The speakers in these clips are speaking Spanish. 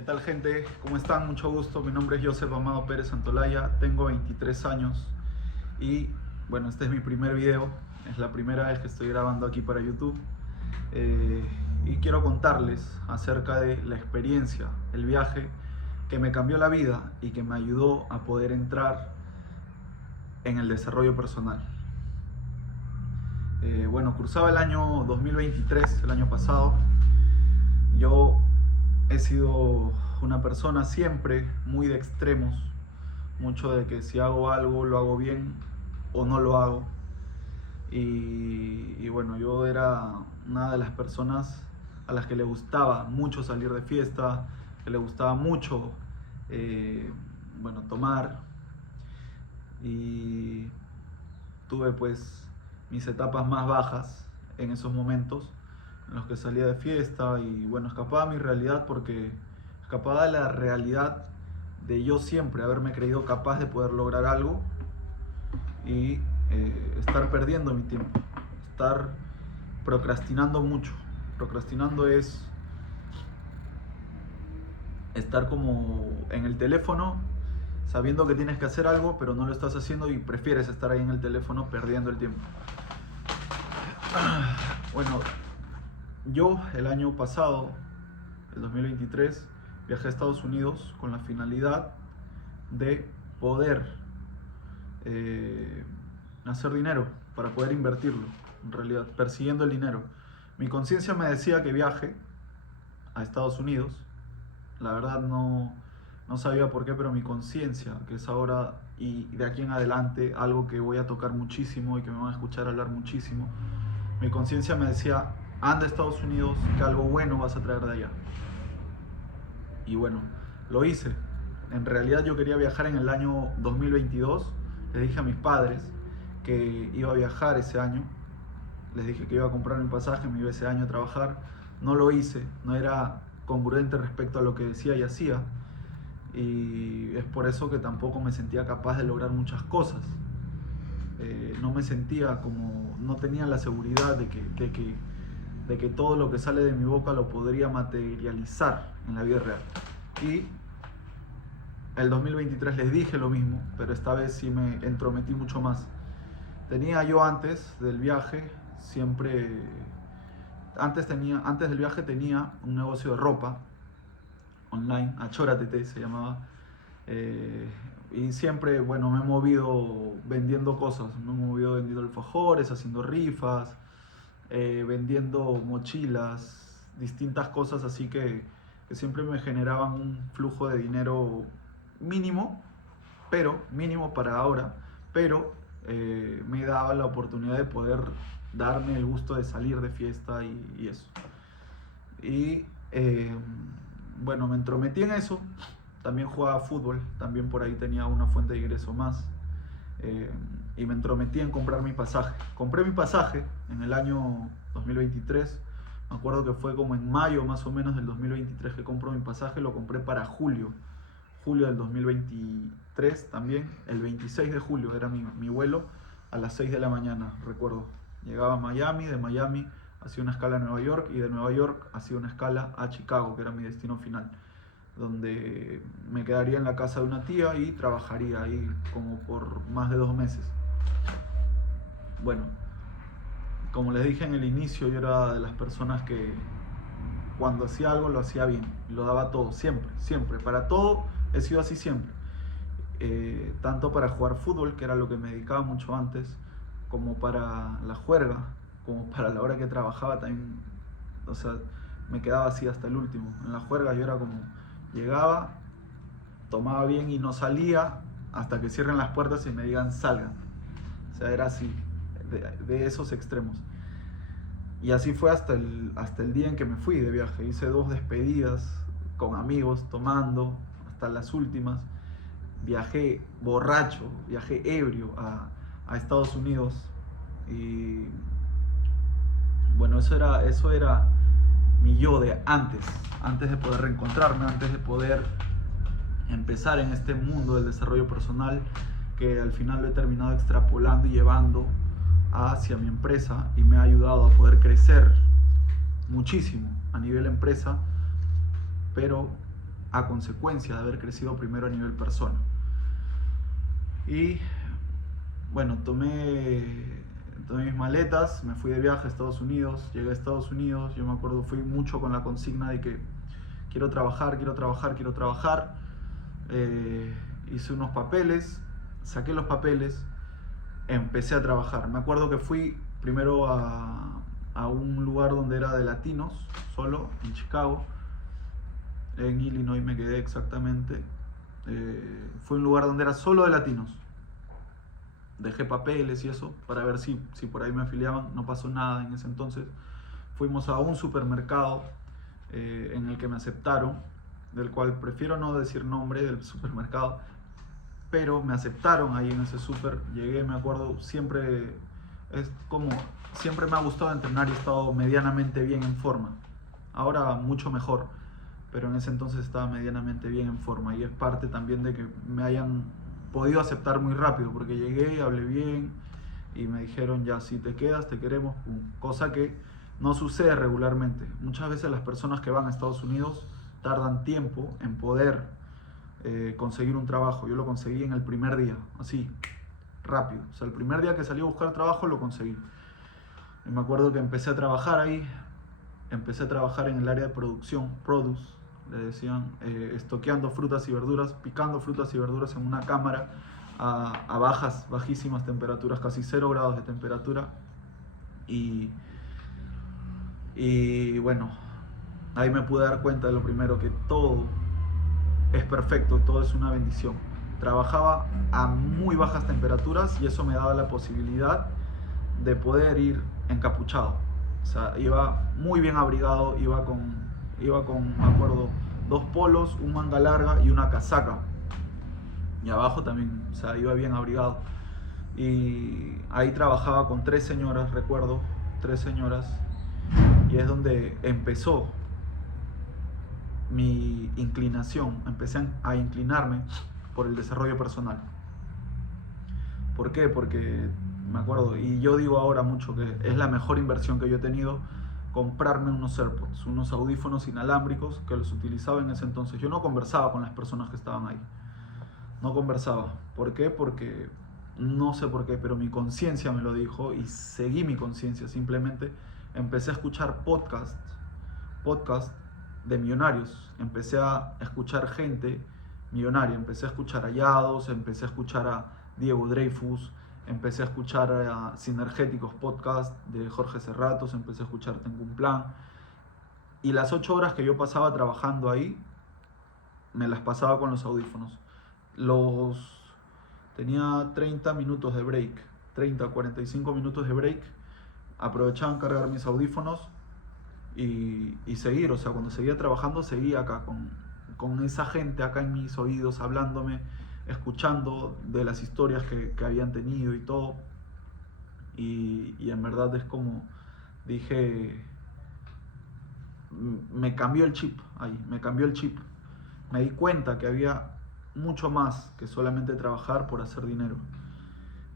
¿Qué tal, gente? ¿Cómo están? Mucho gusto. Mi nombre es Joseph Amado Pérez Santolaya, tengo 23 años y bueno, este es mi primer video, es la primera vez que estoy grabando aquí para YouTube y quiero contarles acerca de la experiencia, el viaje que me cambió la vida y que me ayudó a poder entrar en el desarrollo personal. Bueno, cursaba el año 2023, el año pasado. Yo he sido una persona siempre muy de extremos, mucho de que si hago algo lo hago bien o no lo hago. Y bueno, yo era una de las personas a las que le gustaba mucho salir de fiesta, que le gustaba mucho bueno, tomar, y tuve pues mis etapas más bajas en esos momentos en los que salía de fiesta y bueno, escapaba de mi realidad porque escapaba de la realidad de yo siempre haberme creído capaz de poder lograr algo y estar perdiendo mi tiempo, estar procrastinando mucho. Procrastinando es estar como en el teléfono sabiendo que tienes que hacer algo pero no lo estás haciendo y prefieres estar ahí en el teléfono perdiendo el tiempo. Bueno, yo el año pasado, el 2023, viajé a Estados Unidos con la finalidad de poder hacer dinero, para poder invertirlo, en realidad, persiguiendo el dinero. Mi conciencia me decía que viaje a Estados Unidos, la verdad no sabía por qué, pero mi conciencia, que es ahora y de aquí en adelante algo que voy a tocar muchísimo y que me van a escuchar hablar muchísimo, mi conciencia me decía: anda a Estados Unidos, que algo bueno vas a traer de allá. Y bueno, lo hice. En realidad yo quería viajar en el año 2022. Les dije a mis padres que iba a viajar ese año. Les dije que iba a comprar mi pasaje, me iba ese año a trabajar. No lo hice, no era congruente respecto a lo que decía y hacía. Y es por eso que tampoco me sentía capaz de lograr muchas cosas. No me sentía como, no tenía la seguridad de que todo lo que sale de mi boca lo podría materializar en la vida real. Y el 2023 les dije lo mismo, pero esta vez sí me entrometí mucho más. Tenía yo antes del viaje, antes del viaje tenía un negocio de ropa online, Achora TT se llamaba. Y siempre, bueno, me he movido vendiendo cosas, me he movido vendiendo alfajores, haciendo rifas, vendiendo mochilas, distintas cosas así que siempre me generaban un flujo de dinero mínimo, pero mínimo para ahora, pero me daba la oportunidad de poder darme el gusto de salir de fiesta y eso. Y bueno, me entrometí en eso. También jugaba fútbol, también por ahí tenía una fuente de ingreso más. Y me entrometí en comprar mi pasaje. Compré mi pasaje en el año 2023. Me acuerdo que fue como en mayo más o menos del 2023 que compré mi pasaje. Lo compré para julio del 2023 también. El 26 de julio era mi vuelo a las 6 de la mañana, recuerdo. Llegaba a Miami, de Miami hacía una escala a Nueva York y de Nueva York hacía una escala a Chicago, que era mi destino final, donde me quedaría en la casa de una tía y trabajaría ahí como por más de 2 meses. Bueno, como les dije en el inicio, yo era de las personas que cuando hacía algo lo hacía bien, lo daba todo, siempre, para todo he sido así siempre. Tanto para jugar fútbol, que era lo que me dedicaba mucho antes, como para la juerga, como para la hora que trabajaba también. O sea, me quedaba así hasta el último. En la juerga yo era como, llegaba, tomaba bien y no salía hasta que cierren las puertas y me digan salgan. O sea, era así, de esos extremos. Y así fue hasta el día en que me fui de viaje. Hice 2 despedidas con amigos, tomando hasta las últimas. Viajé borracho, viajé ebrio a Estados Unidos. Y bueno, eso era mi yo de antes de poder reencontrarme, antes de poder empezar en este mundo del desarrollo personal, que al final lo he terminado extrapolando y llevando hacia mi empresa y me ha ayudado a poder crecer muchísimo a nivel empresa, pero a consecuencia de haber crecido primero a nivel persona. Y bueno, tomé mis maletas, me fui de viaje a Estados Unidos, llegué a Estados Unidos, yo me acuerdo, fui mucho con la consigna de que quiero trabajar. Hice unos papeles, saqué los papeles, empecé a trabajar. Me acuerdo que fui primero a un lugar donde era de latinos, solo, en Chicago, en Illinois me quedé exactamente. Fue un lugar donde era solo de latinos. Dejé papeles y eso para ver si por ahí me afiliaban. No pasó nada en ese entonces. Fuimos a un supermercado en el que me aceptaron, del cual prefiero no decir nombre del supermercado, pero me aceptaron ahí en ese súper. Llegué, me acuerdo, siempre me ha gustado entrenar y he estado medianamente bien en forma. Ahora mucho mejor, pero en ese entonces estaba medianamente bien en forma, y es parte también de que me hayan podido aceptar muy rápido, porque llegué y hablé bien y me dijeron, ya, si te quedas, te queremos, cosa que no sucede regularmente. Muchas veces las personas que van a Estados Unidos tardan tiempo en poder conseguir un trabajo. Yo lo conseguí en el primer día, así, rápido. O sea, el primer día que salí a buscar trabajo lo conseguí. Y me acuerdo que empecé a trabajar ahí, empecé a trabajar en el área de producción, produce, le decían, estoqueando frutas y verduras, picando frutas y verduras en una cámara a bajísimas temperaturas, casi 0 grados de temperatura. Y bueno, ahí me pude dar cuenta de lo primero, que todo es perfecto, todo es una bendición. Trabajaba a muy bajas temperaturas y eso me daba la posibilidad de poder ir encapuchado. O sea, iba muy bien abrigado, iba con, me acuerdo, 2 polos, un manga larga y una casaca. Y abajo también, o sea, iba bien abrigado. Y ahí trabajaba con 3 señoras, recuerdo, 3 señoras. Y es donde empezó mi inclinación, empecé a inclinarme por el desarrollo personal. ¿Por qué? Porque me acuerdo, y yo digo ahora mucho que es la mejor inversión que yo he tenido, comprarme unos AirPods, unos audífonos inalámbricos que los utilizaba en ese entonces. Yo no conversaba con las personas que estaban ahí, no conversaba. ¿Por qué? Porque no sé por qué, pero mi conciencia me lo dijo y seguí mi conciencia. Simplemente empecé a escuchar podcasts de millonarios, empecé a escuchar gente millonaria, empecé a escuchar a Yados, empecé a escuchar a Diego Dreyfus, empecé a escuchar a Sinergéticos Podcast de Jorge Serratos, empecé a escuchar Tengo un Plan, y las 8 horas que yo pasaba trabajando ahí, me las pasaba con los audífonos. Tenía 30 minutos de break, 30 a 45 minutos de break, aprovechaba en cargar mis audífonos y seguir. O sea, cuando seguía trabajando, seguía acá con esa gente acá en mis oídos, hablándome, escuchando de las historias que habían tenido y todo. Y en verdad es como dije, me cambió el chip ahí, me cambió el chip. Me di cuenta que había mucho más que solamente trabajar por hacer dinero.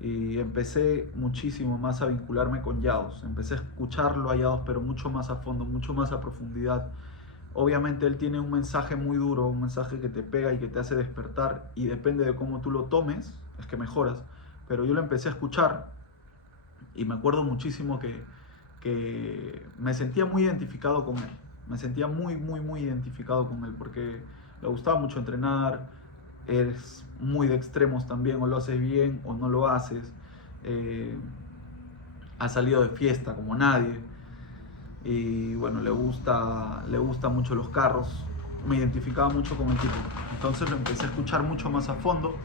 Y empecé muchísimo más a vincularme con Yados, empecé a escucharlo a Yados, pero mucho más a fondo, mucho más a profundidad. Obviamente él tiene un mensaje muy duro, un mensaje que te pega y que te hace despertar, y depende de cómo tú lo tomes, es que mejoras. Pero yo lo empecé a escuchar y me acuerdo muchísimo que me sentía muy identificado con él, me sentía muy identificado con él, porque le gustaba mucho entrenar, es muy de extremos también, o lo haces bien o no lo haces. Ha salido de fiesta como nadie, y bueno, le gusta mucho los carros, me identificaba mucho con el tipo. Entonces lo empecé a escuchar mucho más a fondo,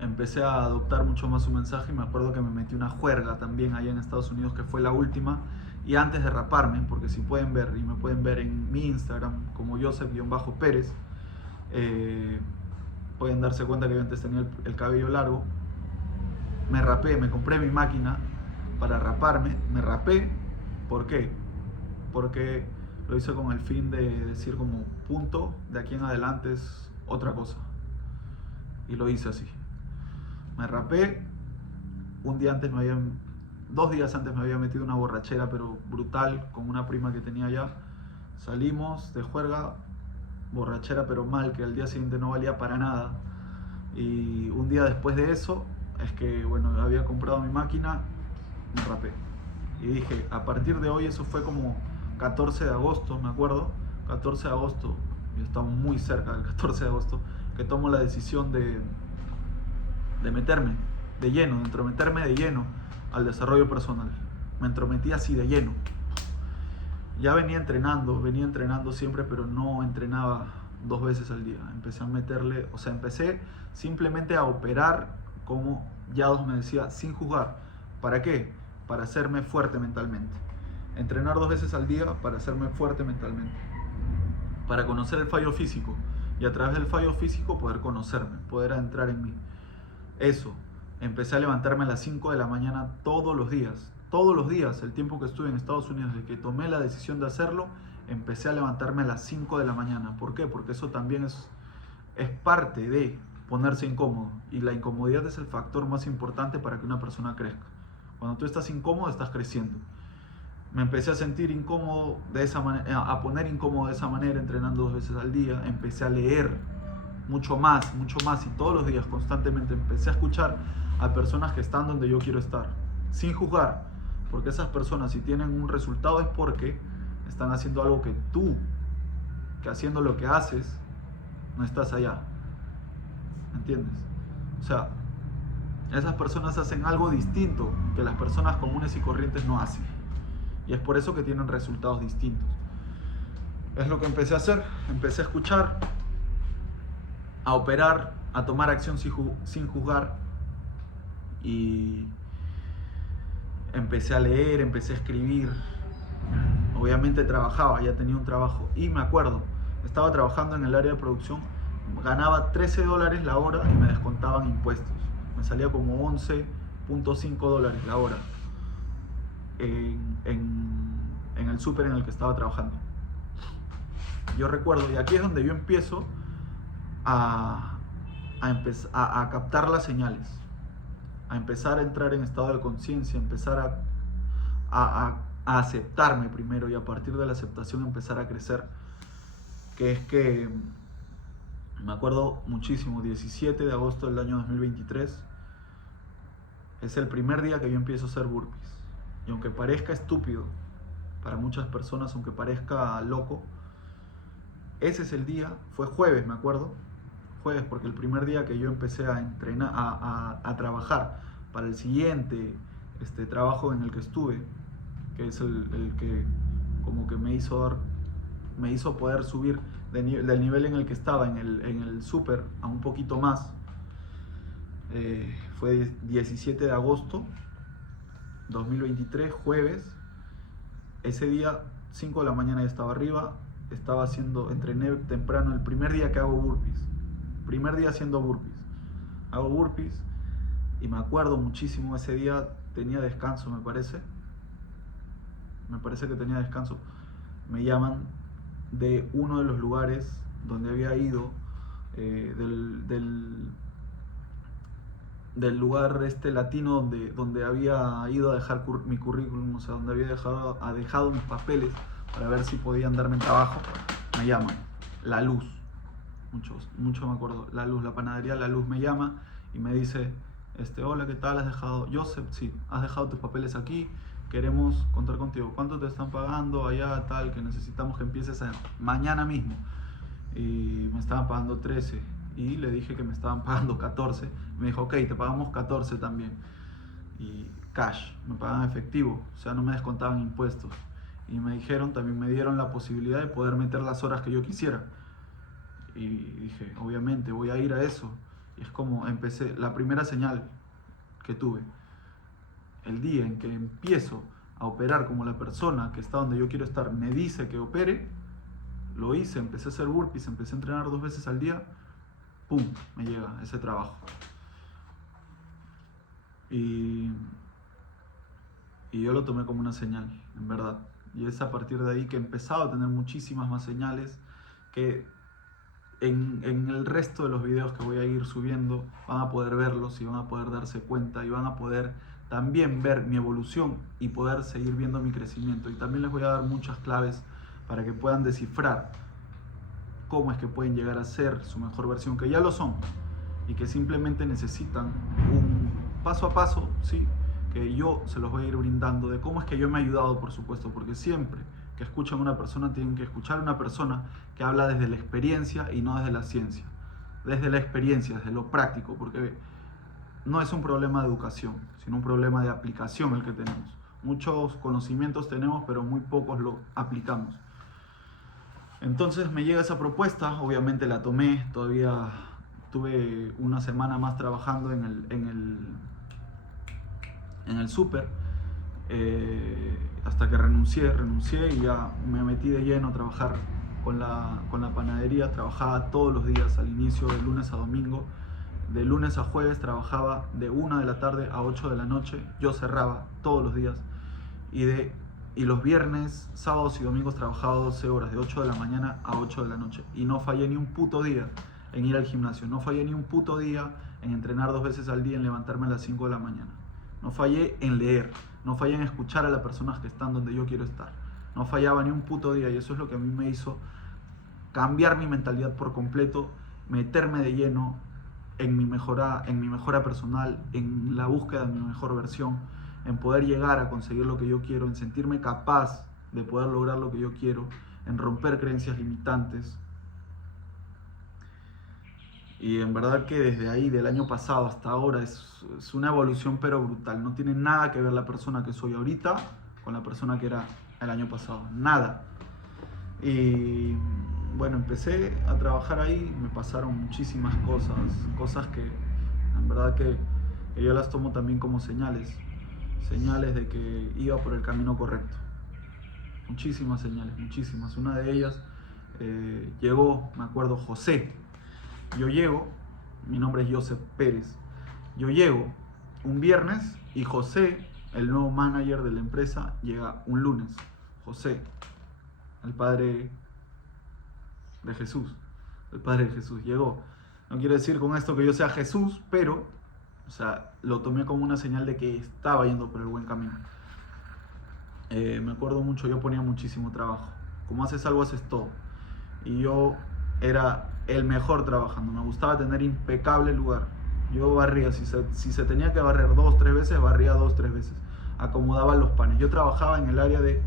empecé a adoptar mucho más su mensaje, y me acuerdo que me metí una juerga también allá en Estados Unidos, que fue la última, y antes de raparme, porque si pueden ver, y me pueden ver en mi Instagram como Joseph-Pérez, pueden darse cuenta que yo antes tenía el cabello largo. Me rapé, me compré mi máquina para raparme, me rapé. ¿Por qué? Porque lo hice con el fin de decir como, punto, de aquí en adelante es otra cosa. Y lo hice así. Me rapé, 2 días antes me había metido una borrachera, pero brutal, con una prima que tenía allá. Salimos de juerga, borrachera pero mal, que al día siguiente no valía para nada. Y un día después de eso, es que, bueno, había comprado mi máquina, me rapé. Y dije, a partir de hoy, eso fue como 14 de agosto, me acuerdo, 14 de agosto, y estamos muy cerca del 14 de agosto, que tomo la decisión de meterme de lleno, de entrometerme de lleno al desarrollo personal. Me entrometí así de lleno. Ya venía entrenando siempre, pero no entrenaba 2 veces al día. Empecé a meterle, o sea, empecé simplemente a operar, como Yados me decía, sin juzgar. ¿Para qué? Para hacerme fuerte mentalmente. Entrenar 2 veces al día para hacerme fuerte mentalmente. Para conocer el fallo físico. Y a través del fallo físico poder conocerme, poder entrar en mí. Eso. Empecé a levantarme a las 5 de la mañana todos los días. Todos los días, el tiempo que estuve en Estados Unidos, desde que tomé la decisión de hacerlo, empecé a levantarme a las 5 de la mañana. ¿Por qué? Porque eso también es parte de ponerse incómodo. Y la incomodidad es el factor más importante para que una persona crezca. Cuando tú estás incómodo, estás creciendo. Me empecé a sentir incómodo de esa manera, a poner incómodo de esa manera, entrenando 2 veces al día. Empecé a leer mucho más, y todos los días, constantemente. Empecé a escuchar a personas que están donde yo quiero estar, sin juzgar, porque esas personas, si tienen un resultado, es porque están haciendo algo que tú, que haciendo lo que haces, no estás allá. ¿Entiendes? O sea, esas personas hacen algo distinto que las personas comunes y corrientes no hacen. Y es por eso que tienen resultados distintos. Es lo que empecé a hacer. Empecé a escuchar, a operar, a tomar acción sin juzgar. Y empecé a leer, empecé a escribir. Obviamente trabajaba, ya tenía un trabajo. Y me acuerdo, estaba trabajando en el área de producción, ganaba $13 la hora y me descontaban impuestos. Me salía como $11.5 la hora en el súper en el que estaba trabajando. Yo recuerdo, y aquí es donde yo empiezo a captar las señales, a empezar a entrar en estado de conciencia, empezar a aceptarme primero, y a partir de la aceptación empezar a crecer. Que es que me acuerdo muchísimo, 17 de agosto del año 2023 es el primer día que yo empiezo a hacer burpees. Y aunque parezca estúpido para muchas personas, aunque parezca loco, ese es el día. Fue jueves, me acuerdo, jueves, porque el primer día que yo empecé a entrenar, a trabajar para el siguiente trabajo en el que estuve, que es el que como que me hizo poder subir del nivel en el que estaba en el súper a un poquito más. Fue 17 de agosto 2023, jueves. Ese día, 5 de la mañana ya estaba arriba, entrené temprano, el primer día que hago burpees, primer día haciendo burpees, hago burpees. Y me acuerdo muchísimo, ese día tenía descanso, me parece que tenía descanso. Me llaman de uno de los lugares donde había ido, del lugar latino donde había ido a dejar mi currículum, o sea, donde había dejado mis papeles para ver si podían darme trabajo. Me llaman, La Luz, mucho me acuerdo, La Luz, la panadería La Luz me llama y me dice, hola, ¿qué tal? ¿Has dejado, Joseph? Sí, has dejado tus papeles aquí, queremos contar contigo. ¿Cuánto te están pagando allá, tal? Que necesitamos que empieces mañana mismo. Y me estaban pagando 13 y le dije que me estaban pagando 14. Me dijo, ok, te pagamos 14 también. Y cash, me pagaban efectivo, o sea, no me descontaban impuestos. Y también me dieron la posibilidad de poder meter las horas que yo quisiera. Y dije, obviamente, voy a ir a eso. Y es como empecé, la primera señal que tuve. El día en que empiezo a operar como la persona que está donde yo quiero estar me dice que opere, lo hice, empecé a hacer burpees, empecé a entrenar 2 veces al día, ¡pum!, me llega ese trabajo. Y yo lo tomé como una señal, en verdad. Y es a partir de ahí que he empezado a tener muchísimas más señales, que en el resto de los videos que voy a ir subiendo van a poder verlos y van a poder darse cuenta y van a poder también ver mi evolución y poder seguir viendo mi crecimiento. Y también les voy a dar muchas claves para que puedan descifrar cómo es que pueden llegar a ser su mejor versión, que ya lo son, y que simplemente necesitan un paso a paso, ¿sí? Que yo se los voy a ir brindando, de cómo es que yo me he ayudado, por supuesto, porque siempre que escuchan a una persona tienen que escuchar a una persona que habla desde la experiencia y no desde la ciencia, desde la experiencia, desde lo práctico, porque no es un problema de educación, sino un problema de aplicación el que tenemos. Muchos conocimientos tenemos, pero muy pocos lo aplicamos. Entonces me llega esa propuesta, obviamente la tomé, todavía tuve una semana más trabajando en el súper, hasta que renuncié y ya me metí de lleno a trabajar con la panadería. Trabajaba todos los días al inicio, de lunes a domingo. De lunes a jueves trabajaba de 1 de la tarde a 8 de la noche. Yo cerraba todos los días. Y los viernes, sábados y domingos trabajaba 12 horas, de 8 de la mañana a 8 de la noche. Y no fallé ni un puto día en ir al gimnasio. No fallé ni un puto día en entrenar 2 veces al día, en levantarme a las 5 de la mañana. No fallé en leer. No fallé en escuchar a las personas que están donde yo quiero estar. No fallaba ni un puto día, y eso es lo que a mí me hizo cambiar mi mentalidad por completo, meterme de lleno en mi mejora personal, en la búsqueda de mi mejor versión, en poder llegar a conseguir lo que yo quiero, en sentirme capaz de poder lograr lo que yo quiero, en romper creencias limitantes. Y en verdad que desde ahí, del año pasado hasta ahora, es una evolución pero brutal. No tiene nada que ver la persona que soy ahorita con la persona que era el año pasado. Nada. Y bueno, empecé a trabajar ahí, me pasaron muchísimas cosas que en verdad que yo las tomo también como señales de que iba por el camino correcto. Muchísimas señales, muchísimas. Una de ellas llegó, me acuerdo, José. Yo llego, mi nombre es Joseph Pérez. Yo llego un viernes y José, el nuevo manager de la empresa, llega un lunes. José, el padre de Jesús. El padre de Jesús llegó. No quiero decir con esto que yo sea Jesús, pero, o sea, lo tomé como una señal de que estaba yendo por el buen camino. Me acuerdo mucho, yo ponía muchísimo trabajo. Como haces algo, haces todo. Y yo era el mejor trabajando. Me gustaba tener impecable lugar. Yo barría, si se tenía que barrer 2-3 veces, barría 2-3 veces. Acomodaba los panes. Yo trabajaba en el área de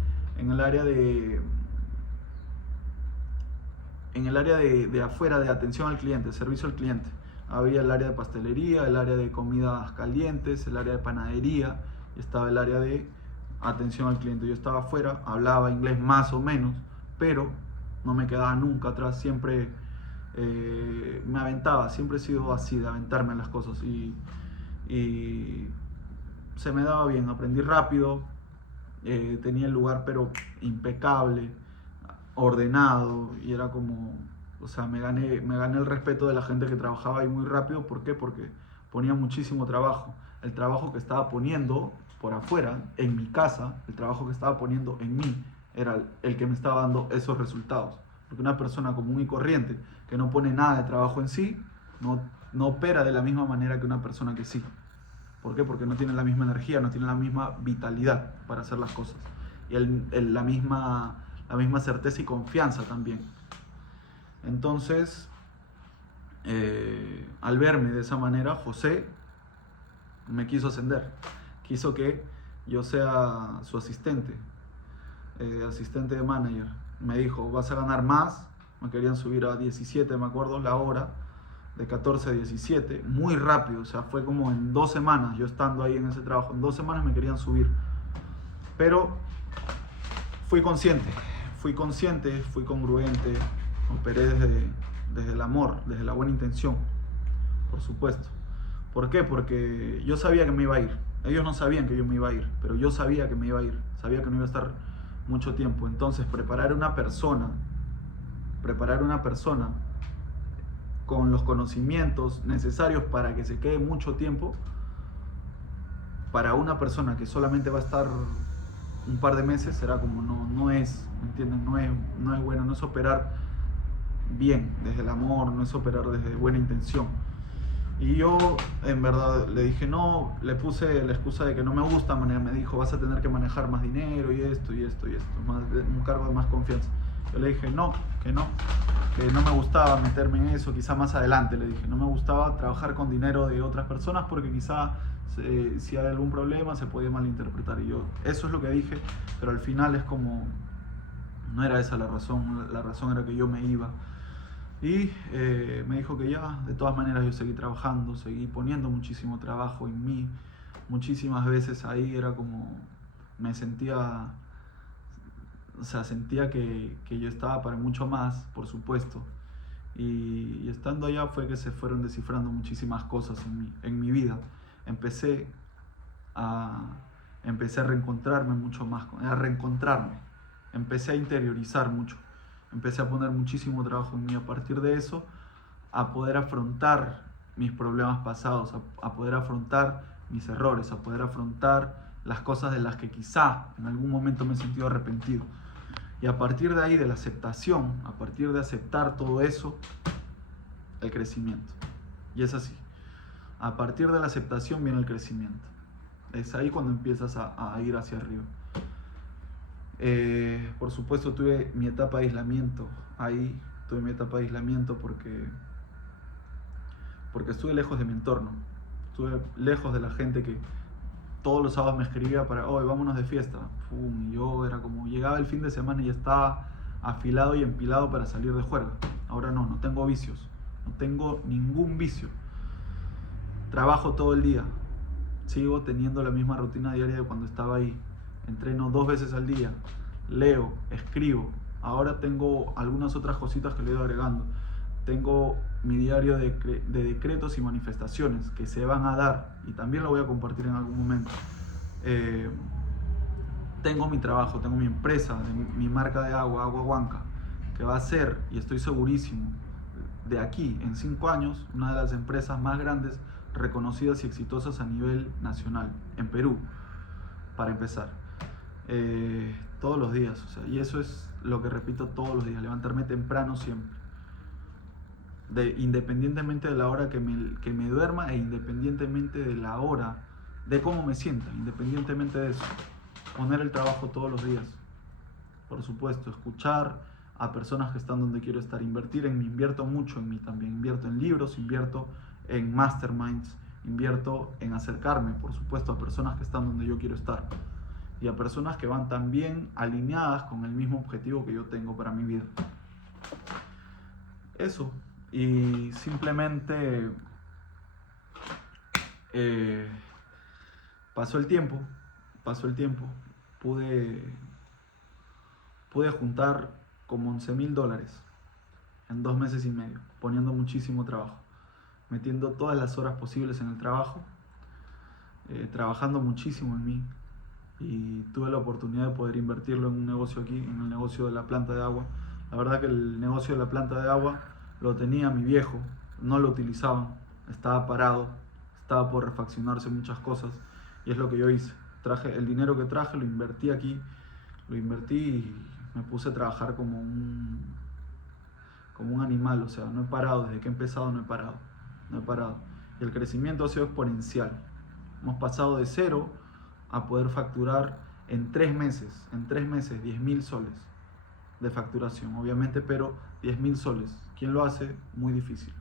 afuera, de atención al cliente, servicio al cliente. Había el área de pastelería, el área de comidas calientes, el área de panadería, y estaba el área de atención al cliente. Yo estaba afuera, hablaba inglés más o menos, pero no me quedaba nunca atrás, siempre me aventaba, siempre he sido así, de aventarme en las cosas, y se me daba bien, aprendí rápido, tenía el lugar pero impecable, ordenado, y era como, o sea, me gané el respeto de la gente que trabajaba ahí muy rápido. ¿Por qué? Porque ponía muchísimo trabajo. El trabajo que estaba poniendo por afuera, en mi casa, el trabajo que estaba poniendo en mí, era el que me estaba dando esos resultados. Porque una persona común y corriente que no pone nada de trabajo en sí, no opera de la misma manera que una persona que sí. ¿Por qué? Porque no tiene la misma energía, no tiene la misma vitalidad para hacer las cosas. Y la misma certeza y confianza también. Entonces, al verme de esa manera, José me quiso ascender. Quiso que yo sea su asistente de manager. Me dijo, vas a ganar más. Me querían subir a 17, me acuerdo, la hora, de 14 a 17, muy rápido. O sea, fue como en 2 semanas, yo estando ahí en ese trabajo, en 2 semanas me querían subir. Pero fui consciente, fui congruente, operé desde el amor, desde la buena intención, por supuesto. ¿Por qué? Porque yo sabía que me iba a ir. Ellos no sabían que yo me iba a ir, pero yo sabía que me iba a ir, sabía que no iba a estar mucho tiempo. Entonces, preparar una persona con los conocimientos necesarios para que se quede mucho tiempo, para una persona que solamente va a estar un par de meses, será como no es, ¿me entienden? No es bueno, no es operar bien desde el amor, no es operar desde buena intención. Y yo en verdad le dije no, le puse la excusa de que no me gusta, me dijo vas a tener que manejar más dinero y esto, un cargo de más confianza. Yo le dije que no me gustaba meterme en eso, quizá más adelante le dije, no me gustaba trabajar con dinero de otras personas porque quizá si hay algún problema se podía malinterpretar. Y yo, eso es lo que dije, pero al final es como, no era esa la razón era que yo me iba. Y me dijo que ya, de todas maneras yo seguí trabajando, seguí poniendo muchísimo trabajo en mí. Muchísimas veces ahí era como, me sentía, o sea, sentía que yo estaba para mucho más, por supuesto. Y estando allá fue que se fueron descifrando muchísimas cosas en mi vida. Empecé a, empecé a reencontrarme mucho más, a reencontrarme. Empecé a interiorizar mucho. Empecé a poner muchísimo trabajo en mí. A partir de eso, a poder afrontar mis problemas pasados, a poder afrontar mis errores, a poder afrontar las cosas de las que quizá en algún momento me he sentido arrepentido. Y a partir de ahí, de la aceptación, a partir de aceptar todo eso, el crecimiento. Y es así. A partir de la aceptación viene el crecimiento. Es ahí cuando empiezas a ir hacia arriba. Por supuesto tuve mi etapa de aislamiento. Ahí tuve mi etapa de aislamiento porque estuve lejos de mi entorno. Estuve lejos de la gente que todos los sábados me escribía para, hoy vámonos de fiesta. Y yo era como, llegaba el fin de semana y ya estaba afilado y empilado para salir de juerga. Ahora no tengo vicios, no tengo ningún vicio. Trabajo todo el día, sigo teniendo la misma rutina diaria de cuando estaba ahí. Entreno 2 veces al día, leo, escribo. Ahora tengo algunas otras cositas que le he ido agregando. Tengo mi diario de decretos y manifestaciones que se van a dar y también lo voy a compartir en algún momento. Tengo mi trabajo, tengo mi empresa, mi marca de agua, Agua Huanca, que va a ser, y estoy segurísimo, de aquí en 5 años, una de las empresas más grandes, reconocidas y exitosas a nivel nacional, en Perú, para empezar. Todos los días, o sea, y eso es lo que repito todos los días, levantarme temprano siempre. Independientemente de la hora que me duerma e independientemente de la hora, de cómo me sienta, independientemente de eso, poner el trabajo todos los días. Por supuesto, escuchar a personas que están donde quiero estar, invertir en mí, invierto mucho en mí también, invierto en libros, invierto en masterminds, invierto en acercarme, por supuesto, a personas que están donde yo quiero estar y a personas que van también alineadas con el mismo objetivo que yo tengo para mi vida. Eso. Y simplemente pasó el tiempo, pude juntar como $11,000 en 2 meses y medio, poniendo muchísimo trabajo, metiendo todas las horas posibles en el trabajo, trabajando muchísimo en mí, y tuve la oportunidad de poder invertirlo en un negocio aquí, en el negocio de la planta de agua. La verdad que el negocio de la planta de agua lo tenía mi viejo, no lo utilizaban, estaba parado, estaba por refaccionarse muchas cosas, y es lo que yo hice. Traje el dinero que traje, lo invertí aquí, lo invertí y me puse a trabajar como un animal. O sea, no he parado, desde que he empezado no he parado. Y el crecimiento ha sido exponencial. Hemos pasado de 0 a poder facturar en 3 meses 10,000 soles de facturación, obviamente, pero 10,000 soles. ¿Quién lo hace? Muy difícil.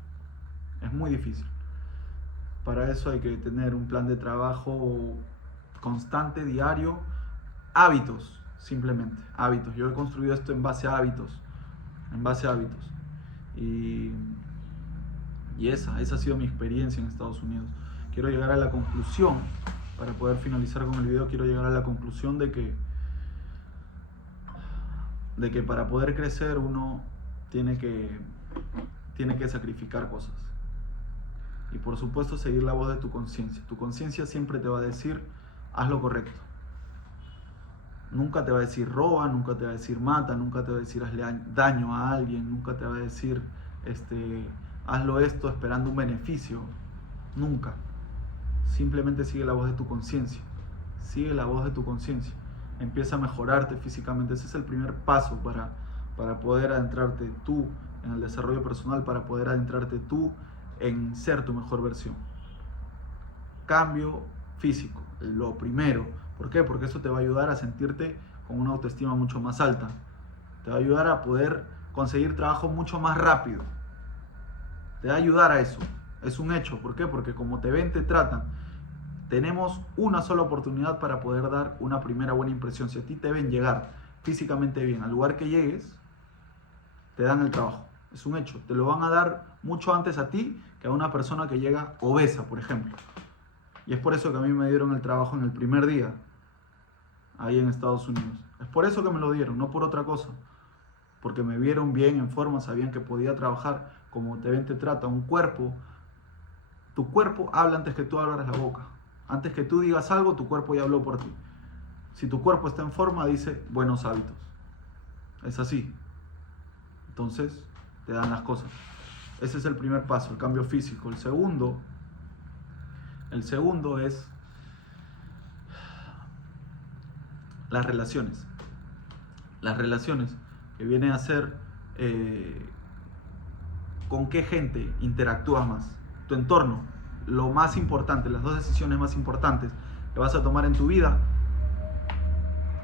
Es muy difícil. Para eso hay que tener un plan de trabajo constante, diario, hábitos, simplemente, hábitos. Yo he construido esto en base a hábitos, y esa ha sido mi experiencia en Estados Unidos. Quiero llegar a la conclusión, para poder finalizar con el video, quiero llegar a la conclusión de que para poder crecer uno tiene que sacrificar cosas. Y por supuesto seguir la voz de tu conciencia. Tu conciencia siempre te va a decir, haz lo correcto. Nunca te va a decir roba, nunca te va a decir mata, nunca te va a decir hazle daño a alguien, nunca te va a decir hazlo esto esperando un beneficio. Nunca. Simplemente sigue la voz de tu conciencia. Sigue la voz de tu conciencia. Empieza a mejorarte físicamente. Ese es el primer paso para poder adentrarte tú en el desarrollo personal, para poder adentrarte tú en ser tu mejor versión. Cambio físico, lo primero. ¿Por qué? Porque eso te va a ayudar a sentirte con una autoestima mucho más alta. te va a ayudar a poder conseguir trabajo mucho más rápido. Te va a ayudar a eso. Es un hecho. ¿Por qué? Porque como te ven, te tratan. Tenemos una sola oportunidad para poder dar una primera buena impresión. Si a ti te ven llegar físicamente bien al lugar que llegues, te dan el trabajo. Es un hecho. Te lo van a dar mucho antes a ti que a una persona que llega obesa, por ejemplo. Y es por eso que a mí me dieron el trabajo en el primer día, ahí en Estados Unidos. Es por eso que me lo dieron, no por otra cosa. Porque me vieron bien, en forma, sabían que podía trabajar. Como te ven, te trata. Un cuerpo, tu cuerpo habla antes que tú abras la boca. Antes que tú digas algo, tu cuerpo ya habló por ti. Si tu cuerpo está en forma, dice buenos hábitos. Es así. Entonces, te dan las cosas. Ese es el primer paso, el cambio físico. El segundo es las relaciones. Las relaciones que vienen a ser con qué gente interactúas más. Tu entorno, lo más importante, las dos decisiones más importantes que vas a tomar en tu vida: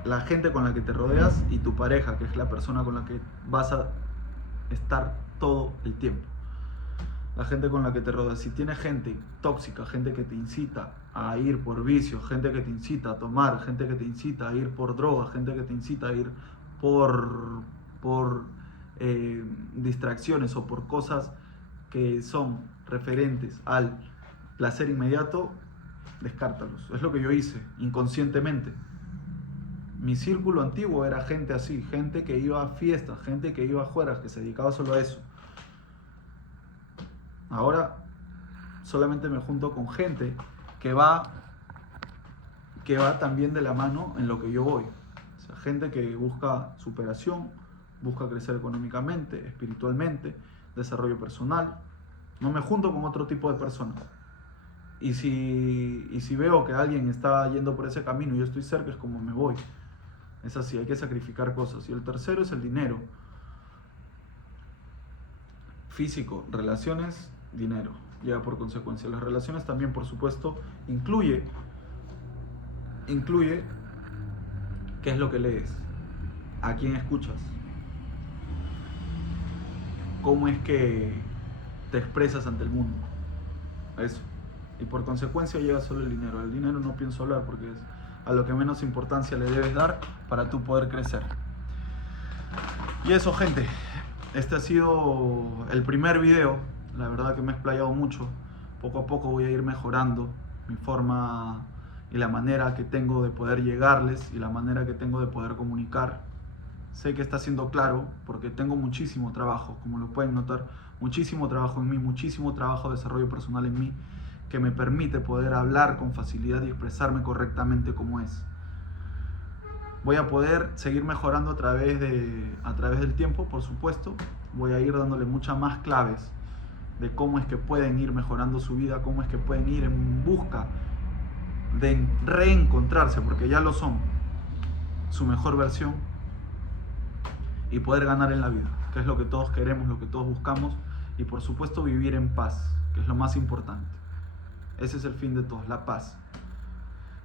la gente con la que te rodeas y tu pareja, que es la persona con la que vas a estar todo el tiempo. La gente con la que te rodeas. Si tienes gente tóxica, gente que te incita a ir por vicios, gente que te incita a tomar, gente que te incita a ir por drogas, gente que te incita a ir por distracciones o por cosas que son referentes al placer inmediato, descártalos. Es lo que yo hice inconscientemente. Mi círculo antiguo era gente así, gente que iba a fiestas, gente que iba afuera, que se dedicaba solo a eso. Ahora solamente me junto con gente que va también de la mano en lo que yo voy. O sea, gente que busca superación, busca crecer económicamente, espiritualmente, desarrollo personal. No me junto con otro tipo de personas. Y si veo que alguien está yendo por ese camino y yo estoy cerca, es como me voy. Es así, hay que sacrificar cosas. Y el tercero es el dinero. Físico, relaciones, dinero. Llega por consecuencia. Las relaciones también, por supuesto, incluye qué es lo que lees, a quién escuchas, cómo es que te expresas ante el mundo. Eso. Y por consecuencia llega solo el dinero. El dinero no pienso hablar porque es a lo que menos importancia le debes dar para tú poder crecer. Y eso, gente. Este ha sido el primer video. La verdad que me he explayado mucho. Poco a poco voy a ir mejorando mi forma y la manera que tengo de poder llegarles y la manera que tengo de poder comunicar. Sé que está siendo claro porque tengo muchísimo trabajo, como lo pueden notar, muchísimo trabajo en mí, muchísimo trabajo de desarrollo personal en mí, que me permite poder hablar con facilidad y expresarme correctamente como es. Voy a poder seguir mejorando a través del tiempo, por supuesto. Voy a ir dándole muchas más claves de cómo es que pueden ir mejorando su vida, cómo es que pueden ir en busca de reencontrarse, porque ya lo son, su mejor versión, y poder ganar en la vida, que es lo que todos queremos, lo que todos buscamos, y por supuesto vivir en paz, que es lo más importante. Ese es el fin de todos, la paz.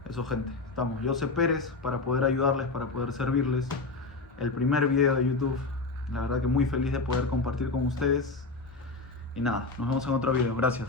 Eso, gente, estamos. José Pérez, para poder ayudarles, para poder servirles. El primer video de YouTube. La verdad que muy feliz de poder compartir con ustedes. Y nada, nos vemos en otro video. Gracias.